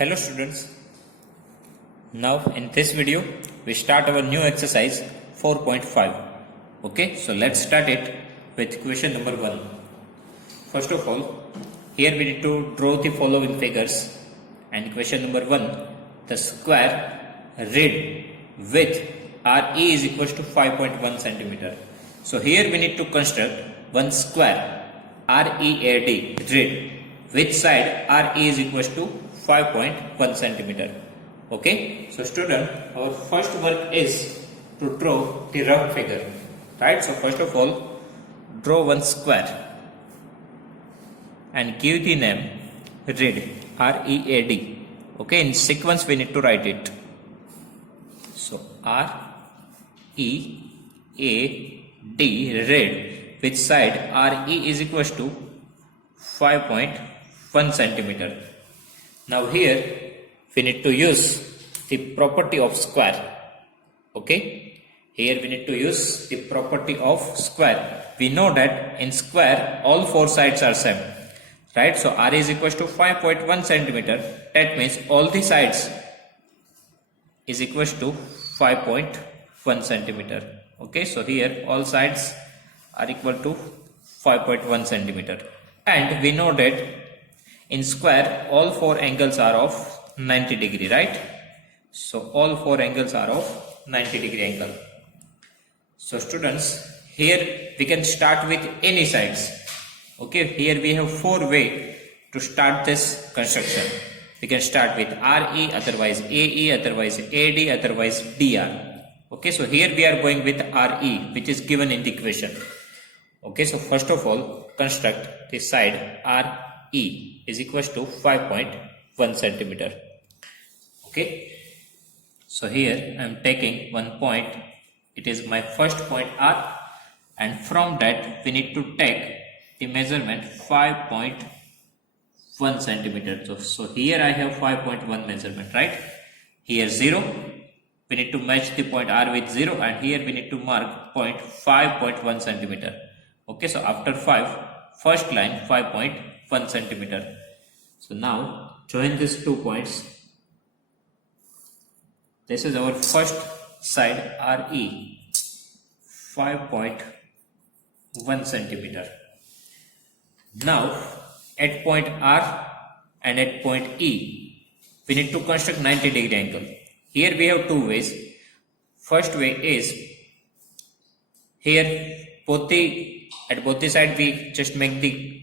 Hello students, now in this video we start our new exercise 4.5. Okay, so let's start it with question number 1. First of all, here we need to draw the following figures, and question number 1, the square read with RE is equals to 5.1 centimeter. So here we need to construct one square READ read which side RE is equals to 5.1 centimeter. Okay, so student, our first work is to draw the rough figure, right? So first of all, draw one square and give the name read, READ. Okay, in sequence we need to write it. So READ read which side RE is equals to 5.1 centimeter. Now here we need to use the property of square. Okay, here we need to use the property of square. We know that in square all four sides are same, right? So R is equals to 5.1 centimeter. That means all the sides is equals to 5.1 centimeter. Okay, so here all sides are equal to 5.1 centimeter, and we know that in square all four angles are of 90 degree, right? So all four angles are of 90 degree angle. So students, here we can start with any sides. Okay, here we have four ways to start this construction. We can start with RE, otherwise AE, otherwise AD, otherwise DR. Okay, so here we are going with RE, which is given in the equation. Okay, so first of all, construct the side RE is equals to 5.1 centimeter. Okay, so here I am taking one point. It is my first point R, and from that we need to take the measurement 5.1 centimeter. So here I have 5.1 measurement, right? Here 0. We need to match the point R with 0, and here we need to mark point 5.1 centimeter. Okay, so after 5, first line 5.1 centimeter. So now join these 2 points. This is our first side RE, 5.1 centimeter. Now at point R and at point E, we need to construct 90 degree angle. Here we have two ways. First way is, here at both the side we just make the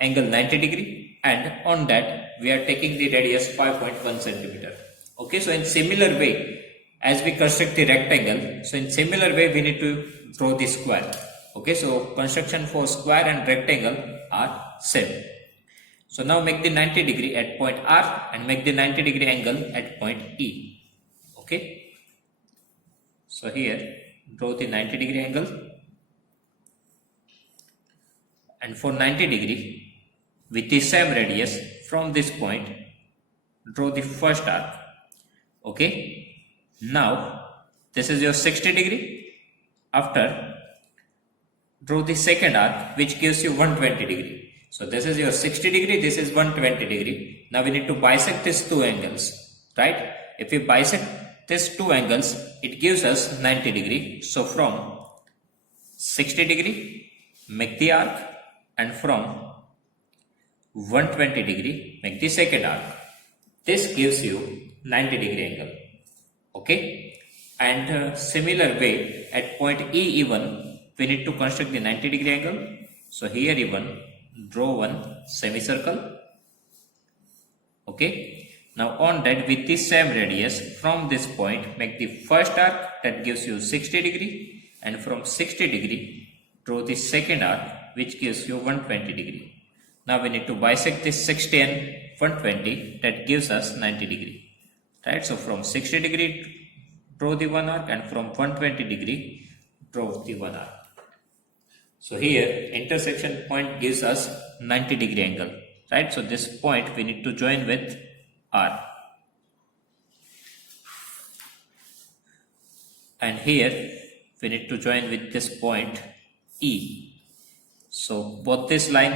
angle 90 degree, and on that we are taking the radius 5.1 centimeter. Okay, so in similar way as we construct the rectangle, so in similar way we need to draw the square. Okay, so construction for square and rectangle are same. So now make the 90 degree at point R and make the 90 degree angle at point E. Okay, so here draw the 90 degree angle, and for 90 degree with the same radius from this point draw the first arc. Okay, now this is your 60 degree. After, draw the second arc which gives you 120 degree. So this is your 60 degree, this is 120 degree. Now we need to bisect these two angles, right? If we bisect these two angles, it gives us 90 degree. So from 60 degree make the arc, and from 120 degree make the second arc. This gives you 90 degree angle. Okay, and similar way at point E even we need to construct the 90 degree angle. So here even draw one semicircle. Okay, now on that with the same radius from this point make the first arc, that gives you 60 degree, and from 60 degree draw the second arc which gives you 120 degree. Now we need to bisect this 60 and 120, that gives us 90 degree, right? So from 60 degree draw the one arc, and from 120 degree draw the one arc. So here intersection point gives us 90 degree angle, right? So this point we need to join with R, and here we need to join with this point E. So both this line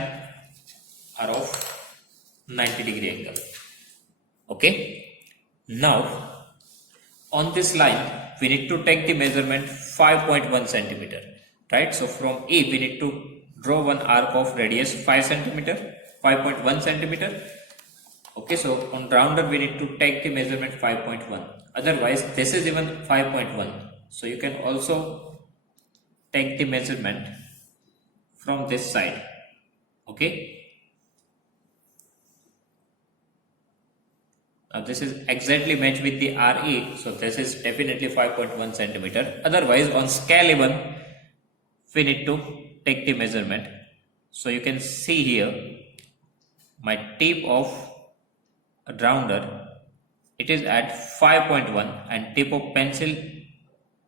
are of 90 degree angle. Okay, now on this line we need to take the measurement 5.1 centimeter, right? So from A we need to draw one arc of radius 5 centimeter, 5.1 centimeter. Okay, so on rounder we need to take the measurement 5.1, otherwise this is even 5.1, so you can also take the measurement from this side. Okay, now this is exactly matched with the RE, so this is definitely 5.1 centimeter. Otherwise on scale even we need to take the measurement. So you can see here my tip of a rounder, it is at 5.1 and tip of pencil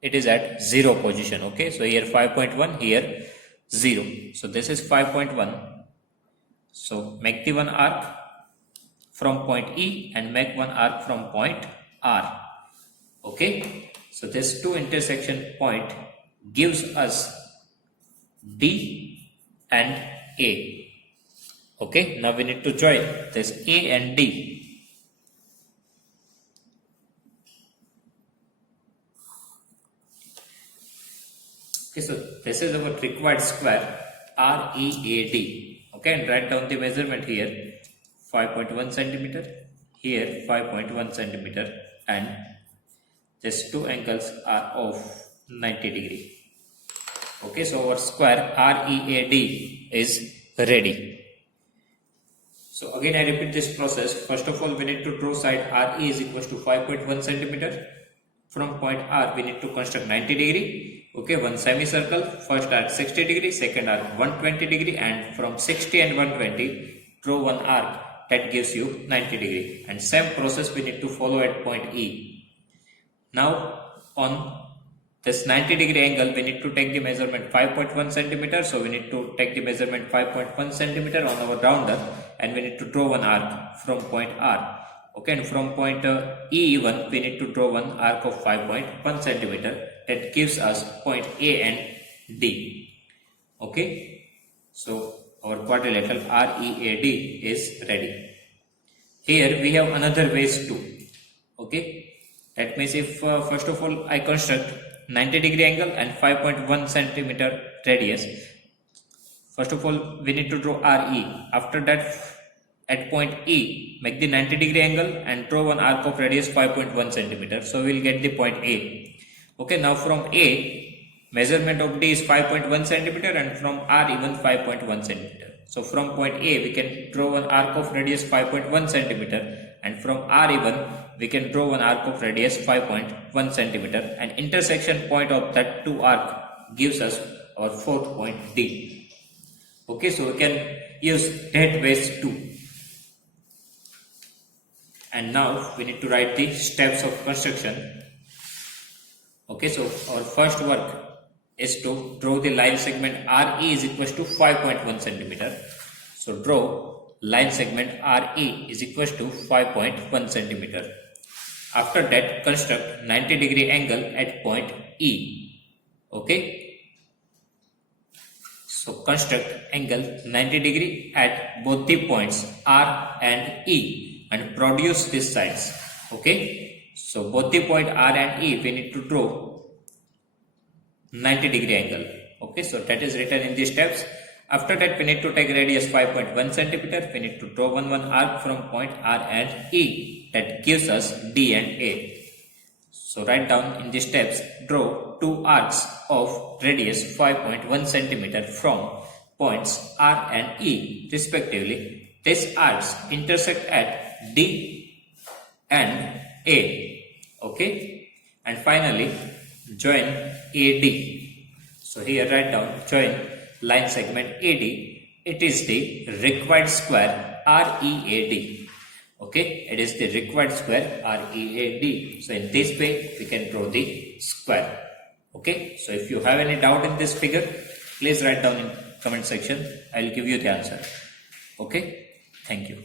it is at 0 position. Okay, so here 5.1, here 0, so this is 5.1. so make the one arc from point E and make one arc from point R. Okay, so this two intersection point gives us D and A. Okay, now we need to join this A and D. Okay, so this is our required square READ. Okay, and write down the measurement here 5.1 centimeter, here 5.1 centimeter, and these two angles are of 90 degree. Okay, so our square READ is ready. So again I repeat this process. First of all we need to draw side RE is equals to 5.1 centimeter. From point R we need to construct 90 degree. Okay, one semicircle, first arc 60 degree, second arc 120 degree, and from 60 and 120 draw one arc that gives you 90 degree, and same process we need to follow at point E. Now on this 90 degree angle we need to take the measurement 5.1 centimeter, so we need to take the measurement 5.1 centimeter on our rounder, and we need to draw one arc from point R. Okay, and from point E1 we need to draw one arc of 5.1 centimeter that gives us point A and D. Okay, so our quadrilateral READ is ready. Here we have another ways too. Okay, that means if first of all I construct 90 degree angle and 5.1 centimeter radius, first of all we need to draw RE. After that at point E make the 90 degree angle and draw one arc of radius 5.1 centimeter, so we will get the point A. Okay, now from A measurement of D is 5.1 centimeter and from R even 5.1 centimeter. So from point A we can draw one arc of radius 5.1 centimeter, and from R even we can draw one arc of radius 5.1 centimeter, and intersection point of that two arc gives us our fourth point D. Okay, so we can use that ways too. And now we need to write the steps of construction. Okay, so our first work is to draw the line segment RE is equals to 5.1 centimeter. So draw line segment RE is equals to 5.1 centimeter. After that construct 90 degree angle at point E. Okay, so construct angle 90 degree at both the points R and E and produce these sides. Okay, so both the point R and E we need to draw 90 degree angle. Okay, so that is written in the steps. After that we need to take radius 5.1 centimeter. We need to draw one arc from point R and E that gives us D and A. So write down in the steps, draw two arcs of radius 5.1 centimeter from points R and E respectively. These arcs intersect at D and A. Okay, and finally join AD. So here write down join line segment AD. It is the required square READ. Okay, it is the required square READ. So in this way we can draw the square. Okay, so if you have any doubt in this figure, please write down in comment section. I will give you the answer. Okay, thank you.